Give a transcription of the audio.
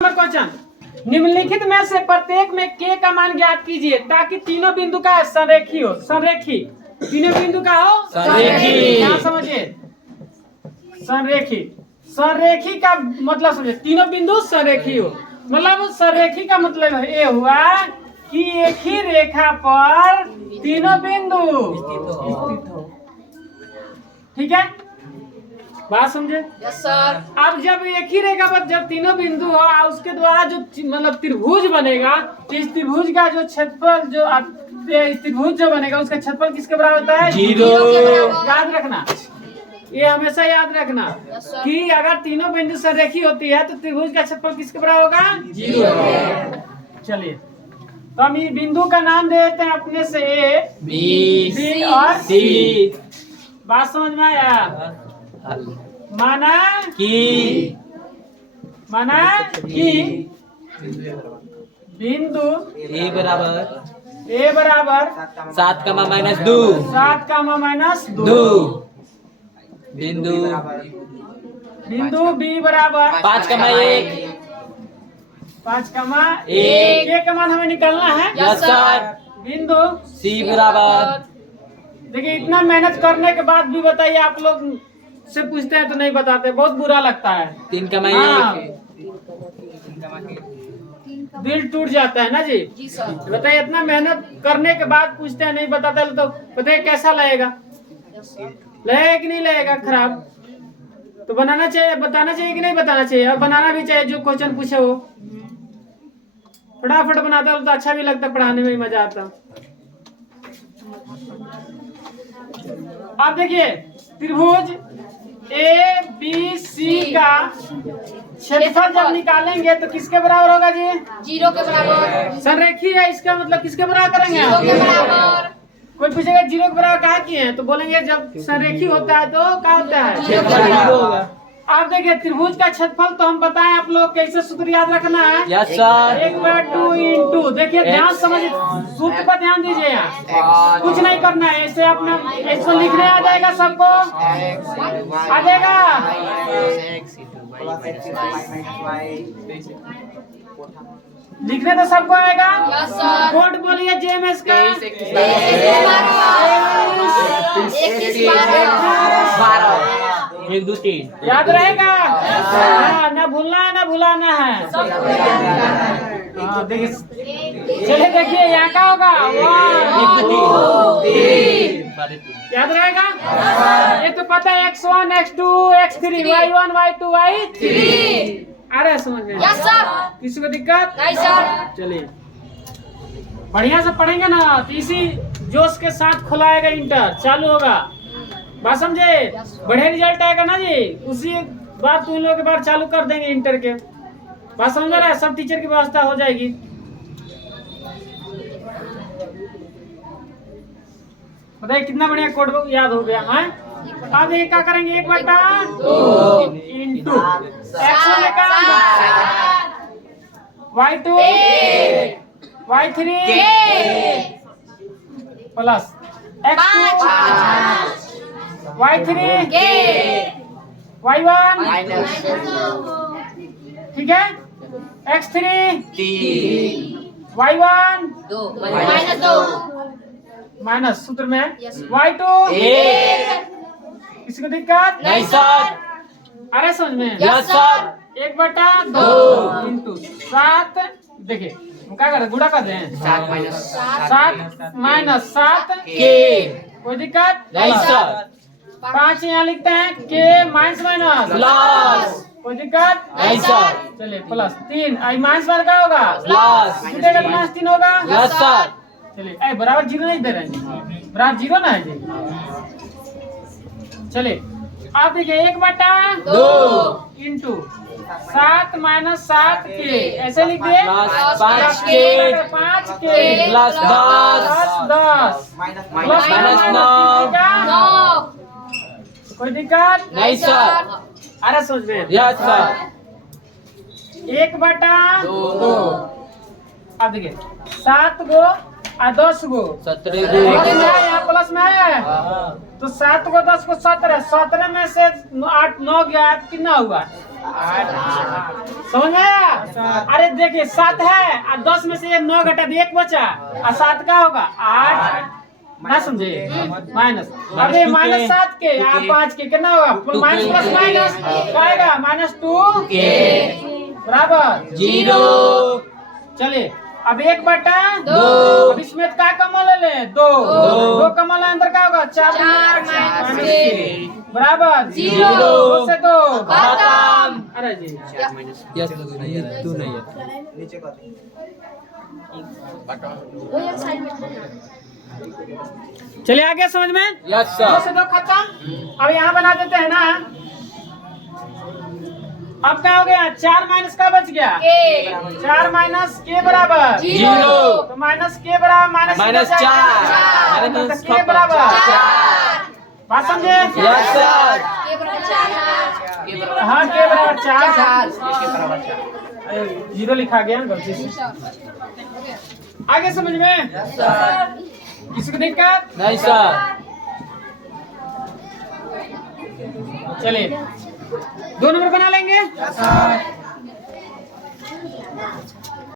Question, निम्नलिखित में से प्रत्येक में के का मान ज्ञात कीजिए ताकि तीनों बिंदु का संरेखी हो। संरेखी तीनों बिंदु का हो संरेखी। यहाँ समझिए, संरेखी संरेखी का मतलब समझिए, तीनों बिंदु संरेखी हो। मतलब संरेखी का मतलब ये हुआ कि एक ही रेखा पर तीनों बिंदु स्थित हो। ठीक है, बात समझे? Yes sir. अब जब एक ही रेखा पर जब तीनों बिंदु हो उसके द्वारा जो मतलब त्रिभुज बनेगा, तो इस त्रिभुज का जो क्षेत्रफल जो त्रिभुज जो बनेगा उसका क्षेत्रफल किसके बराबर होता है? 0। याद रखना, ये हमेशा याद रखना कि अगर तीनों बिंदु संरेखी होती है तो त्रिभुज का क्षेत्रफल किसके बराबर होगा? 0। चलिए, तो हम इस बिंदु का नाम देते हैं अपने से ए, बी और सी। बात समझ में आया? माना कि बिंदु ए बराबर 7 -2 बिंदु बी बराबर 5,1 के का मान हमें निकालना है। Yes sir. बिंदु सी बराबर, देखिए इतना मेहनत करने के बाद भी बताइए, आप लोग से पूछते हैं तो नहीं बताते, बहुत बुरा लगता है। 3,1 दिल टूट जाता है ना जी। बताइए, इतना मेहनत करने के बाद पूछते हैं नहीं बताते तो बताइए कैसा लगेगा? लगेगा कि नहीं लगेगा? खराब। तो बनाना चाहिए, बताना चाहिए कि नहीं बताना चाहिए? और बनाना भी चाहिए, जो क्वेश्चन पूछे हो फटाफट बनाता तो अच्छा भी लगता, पढ़ाने में भी मजा आता। आप देखिए, त्रिभुज ए बी सी का क्षेत्रफल जब निकालेंगे तो किसके बराबर होगा जी? 0 के बराबर। संरेखी है, इसका मतलब किसके बराबर करेंगे? 0 के बराबर। कोई पूछेगा 0 के बराबर कहाँ किए हैं, तो बोलेंगे जब संरेखी होता है तो क्या होता है? 0 के बराबर। आप देखिए, त्रिभुज का क्षेत्रफल तो हम बताएं, आप लोग कैसे सूत्र याद रखना है? Yes sir. 1/2 इंटू, देखिए ध्यान समझिए, सूत्र पर ध्यान दीजिए। यहाँ कुछ नहीं करना है, ऐसे अपना ऐसे लिखने आ जाएगा, सबको आ जाएगा। लिखने तो सबको आएगा। Yes sir. कोड बोलिए जेएमएस का। 1 2 3 याद रहेगा? हाँ, ना भूलना है ना भुलाना है। हाँ, देखिए, चलिए देखिए यहाँ का होगा 1 2 3। याद रहेगा? ये तो पता है, x1 x2 x3 y1 y2 y3 आ रहा है समझ में? Yes sir. किसी को दिक्कत नहीं सर। चलिए, बढ़िया से पढ़ेंगे ना तो इसी जोश के साथ खुलाएगा इंटर, चालू होगा। बात समझे? बढ़िया रिजल्ट आएगा ना जी, उसी बात तुम लोग के बाद चालू कर देंगे इंटर के। बात समझ रहा है? सब टीचर की व्यवस्था हो जाएगी। बताइए कितना बढ़िया कोड याद हो गया है। अब ये क्या करेंगे? 1/2 इंटू x1 का y2 y3 plus x2 y3 y1, ठीक है, x3 y1 -2 माइनस सूत्र में Yes. y2 1। किसी को दिक्कत नहीं सर। अरे समझ में? Yes sir. 1/2 इंटू 7। देखिए हम क्या करें, गुणा कर दें। 7 माइनस 7 के। कोई दिक्कत नहीं सर। 5 यहाँ लिखते हैं, के माइनस माइनस प्लस। कोई दिक्कत नहीं सर। चलिए, प्लस 3 आई माइनस वन का होगा प्लस। छूटेगा तो -3 होगा। Yes sir. चलिए, बराबर 0 नहीं दे रहे हैं, बराबर 0 ना है जी। चलिए, आप देखिए 1/2 इंटू 7 - 7 के, ऐसे लिख दिए। प्लस 5 के 5 के प्लस 10 प्लस माइनस 9 कोई दिक्कत नहीं सर। अरे समझ में? Yes sir. 1/2। अब देखिए 7 गो और 10 गो 17 प्लस में है, यहाँ प्लस में है, तो 7 को 10 को 17, 17 में से 8 9 गया, कितना हुआ? समझ में आया? अरे देखिए 7 है और 10 में से 9 घटा दिए 1 बचा और 7 का होगा 8 ना समझे माइनस। अबे -7 के और 5 के कितना होगा माइनस प्लस माइनस क्या आएगा -2 बराबर 0। चलिए अब 1/2 दो। अब इसमें क्या कमल ले 2 कमल अंदर क्या होगा 4 4 -3 -3 बराबर 0। 2 से 2 खत्म। अरे जी यस तू नहीं है। चलिए आगे समझ में यस 2 से सर। 2 खत्म। अब यहाँ बना देते हैं ना। अब क्या हो गया 4 माइनस का बच गया के 4 माइनस के बराबर 0 तो माइनस के बराबर माइनस 4 के बराबर बात समझे यस सर। के बराबर 4 हाँ के बराबर 4 जीरो लिखा गया गलती से। आगे समझ में किसी को दिक्कत नहीं सर। चलिए 2 नंबर बना लेंगे।